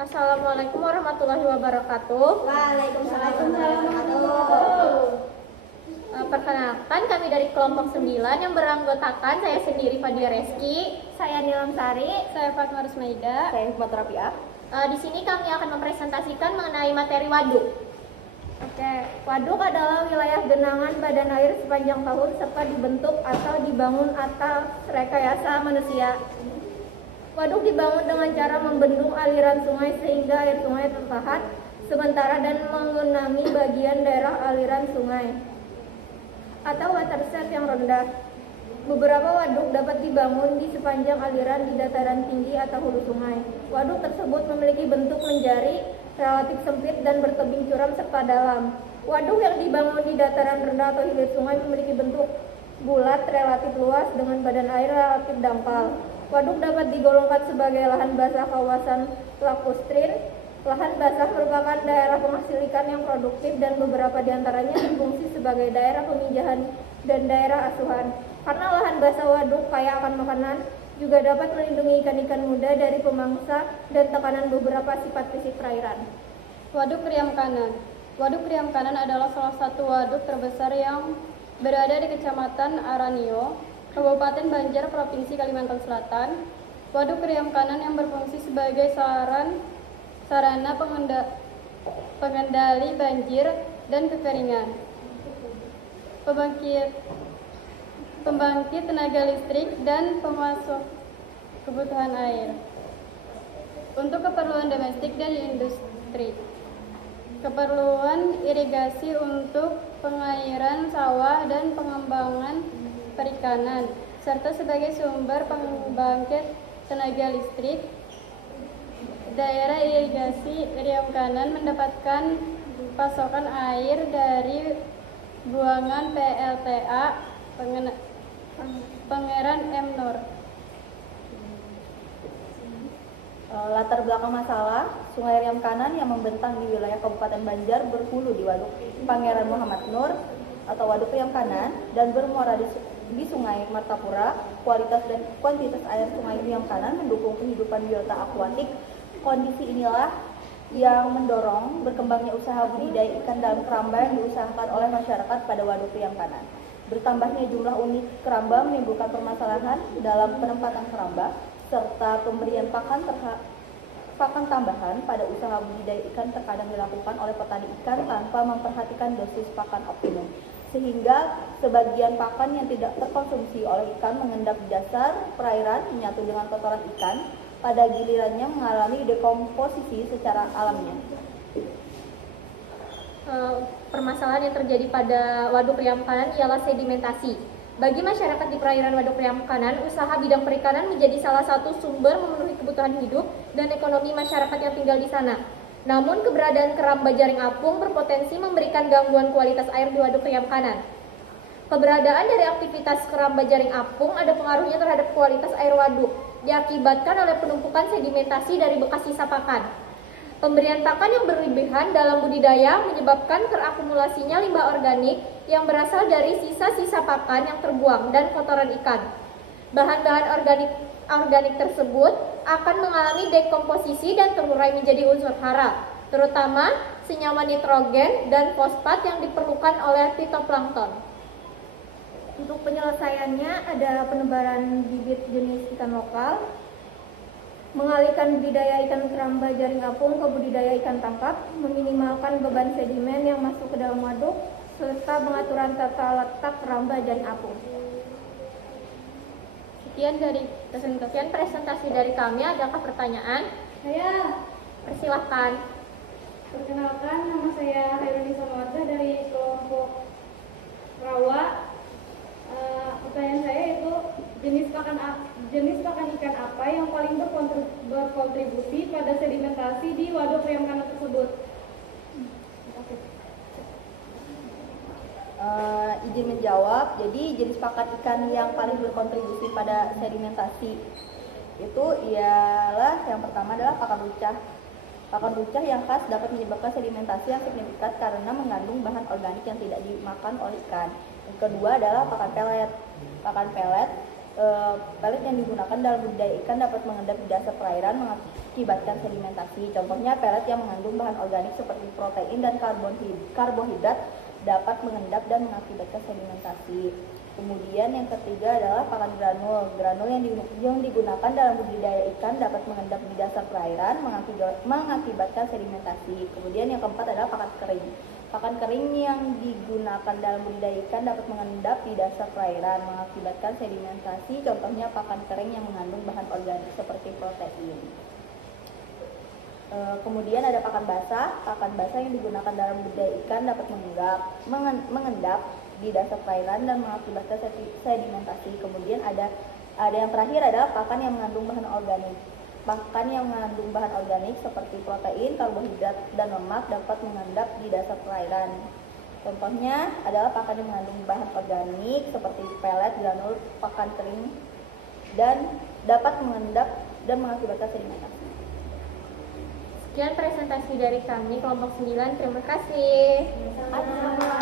Assalamualaikum warahmatullahi wabarakatuh. Waalaikumsalam warahmatullahi wabarakatuh. Perkenalkan, kami dari kelompok 9 yang beranggotakan saya sendiri Fadia Reski, Saya Nilam Sari. saya Fatma Rusmaida. Saya Hikmat Rafiah. Di sini kami akan mempresentasikan mengenai materi waduk. Oke, waduk adalah wilayah genangan badan air sepanjang tahun serta dibentuk atau dibangun atas rekayasa manusia. Waduk dibangun dengan cara membendung aliran sungai sehingga air sungai tertahan sementara dan mengenangi bagian daerah aliran sungai atau watershed yang rendah. Beberapa waduk dapat dibangun di sepanjang aliran di dataran tinggi atau hulu sungai. Waduk tersebut memiliki bentuk menjari, relatif sempit dan bertebing curam serta dalam. Waduk yang dibangun di dataran rendah atau hilir sungai memiliki bentuk bulat relatif luas dengan badan air relatif dangkal. Waduk dapat digolongkan sebagai lahan basah kawasan lakustrin. Lahan basah merupakan daerah penghasil ikan yang produktif dan beberapa diantaranya berfungsi sebagai daerah peminjahan dan daerah asuhan. Karena lahan basah waduk kaya akan makanan, juga dapat melindungi ikan-ikan muda dari pemangsa dan tekanan beberapa sifat fisik perairan. Waduk Kriam Kanan. Waduk Kriam Kanan adalah salah satu waduk terbesar yang berada di Kecamatan Aranio, Kabupaten Banjar, Provinsi Kalimantan Selatan. Waduk Kriam Kanan yang berfungsi sebagai sarana pengendali banjir dan kekeringan. Pembangkit tenaga listrik dan pemasok kebutuhan air untuk keperluan domestik dan industri, keperluan irigasi untuk pengairan sawah dan pengembangan perikanan, serta sebagai sumber pembangkit tenaga listrik. Daerah irigasi Riam Kanan mendapatkan pasokan air dari buangan PLTA Pangeran M. Nur. Latar belakang masalah, Sungai Riam Kanan yang membentang di wilayah Kabupaten Banjar berhulu di Waduk Pangeran Muhammad Nur atau Waduk Riam Kanan dan bermuara di Sungai Martapura. Kualitas dan kuantitas air Sungai Riam Kanan mendukung kehidupan biota akuatik. Kondisi inilah yang mendorong berkembangnya usaha budidaya ikan dalam keramba yang diusahakan oleh masyarakat pada Waduk Riam Kanan. Bertambahnya jumlah unit keramba menimbulkan permasalahan dalam penempatan keramba serta pemberian pakan tambahan pada usaha budidaya ikan terkadang dilakukan oleh petani ikan tanpa memperhatikan dosis pakan optimum, sehingga sebagian pakan yang tidak terkonsumsi oleh ikan mengendap di dasar perairan menyatu dengan kotoran ikan, pada gilirannya mengalami dekomposisi secara alamiah. Permasalahan yang terjadi pada Waduk Riam Kanan ialah sedimentasi. Bagi masyarakat di perairan Waduk Riam Kanan, usaha bidang perikanan menjadi salah satu sumber memenuhi kebutuhan hidup dan ekonomi masyarakat yang tinggal di sana. Namun, keberadaan keramba jaring apung berpotensi memberikan gangguan kualitas air di Waduk Riam Kanan. Keberadaan dari aktivitas keramba jaring apung ada pengaruhnya terhadap kualitas air waduk, diakibatkan oleh penumpukan sedimentasi dari bekas sisa pakan. Pemberian pakan yang berlebihan dalam budidaya menyebabkan terakumulasinya limbah organik yang berasal dari sisa-sisa pakan yang terbuang dan kotoran ikan. Bahan-bahan organik tersebut akan mengalami dekomposisi dan terurai menjadi unsur hara, terutama senyawa nitrogen dan fosfat yang diperlukan oleh fitoplankton. Untuk penyelesaiannya ada penebaran bibit jenis ikan lokal, mengalihkan budidaya ikan keramba jaring apung ke budidaya ikan tangkap, meminimalkan beban sedimen yang masuk ke dalam waduk, serta pengaturan tata letak keramba jaring apung. Sekian presentasi dari kami. Adakah pertanyaan? Saya Persilahkan. perkenalkan, nama saya Hairuni Samawata dari kelompok Rawa. Pertanyaan saya itu jenis pakan ikan apa yang paling berkontribusi pada sedimentasi di Waduk Riam Kanan tersebut? Izin menjawab, jadi jenis pakan ikan yang paling berkontribusi pada sedimentasi itu ialah yang pertama adalah pakan rucah. Pakan rucah yang khas dapat menyebabkan sedimentasi yang signifikan karena mengandung bahan organik yang tidak dimakan oleh ikan. Yang kedua adalah pakan pelet. Pakan pelet yang digunakan dalam budidaya ikan dapat mengendap di dasar perairan mengakibatkan sedimentasi. Contohnya pelet yang mengandung bahan organik seperti protein dan karbohidrat dapat mengendap dan mengakibatkan sedimentasi. Kemudian yang ketiga adalah pakan granul. Granul yang digunakan dalam budidaya ikan dapat mengendap di dasar perairan mengakibatkan sedimentasi. Kemudian yang keempat adalah pakan kering. Pakan kering yang digunakan dalam budidaya ikan dapat mengendap di dasar perairan mengakibatkan sedimentasi. Contohnya pakan kering yang mengandung bahan organik seperti protein. Kemudian ada pakan basah. Pakan basah yang digunakan dalam budidaya ikan dapat mengendap di dasar perairan dan mengakibatkan sedimentasi. Kemudian ada yang terakhir adalah pakan yang mengandung bahan organik. Pakan yang mengandung bahan organik seperti protein, karbohidrat, dan lemak dapat mengendap di dasar perairan. Contohnya adalah pakan yang mengandung bahan organik seperti pelet, granul, pakan kering, dan dapat mengendap dan mengakibatkan sedimentasi. Sekian presentasi dari kami kelompok 9. Terima kasih. Sama-sama.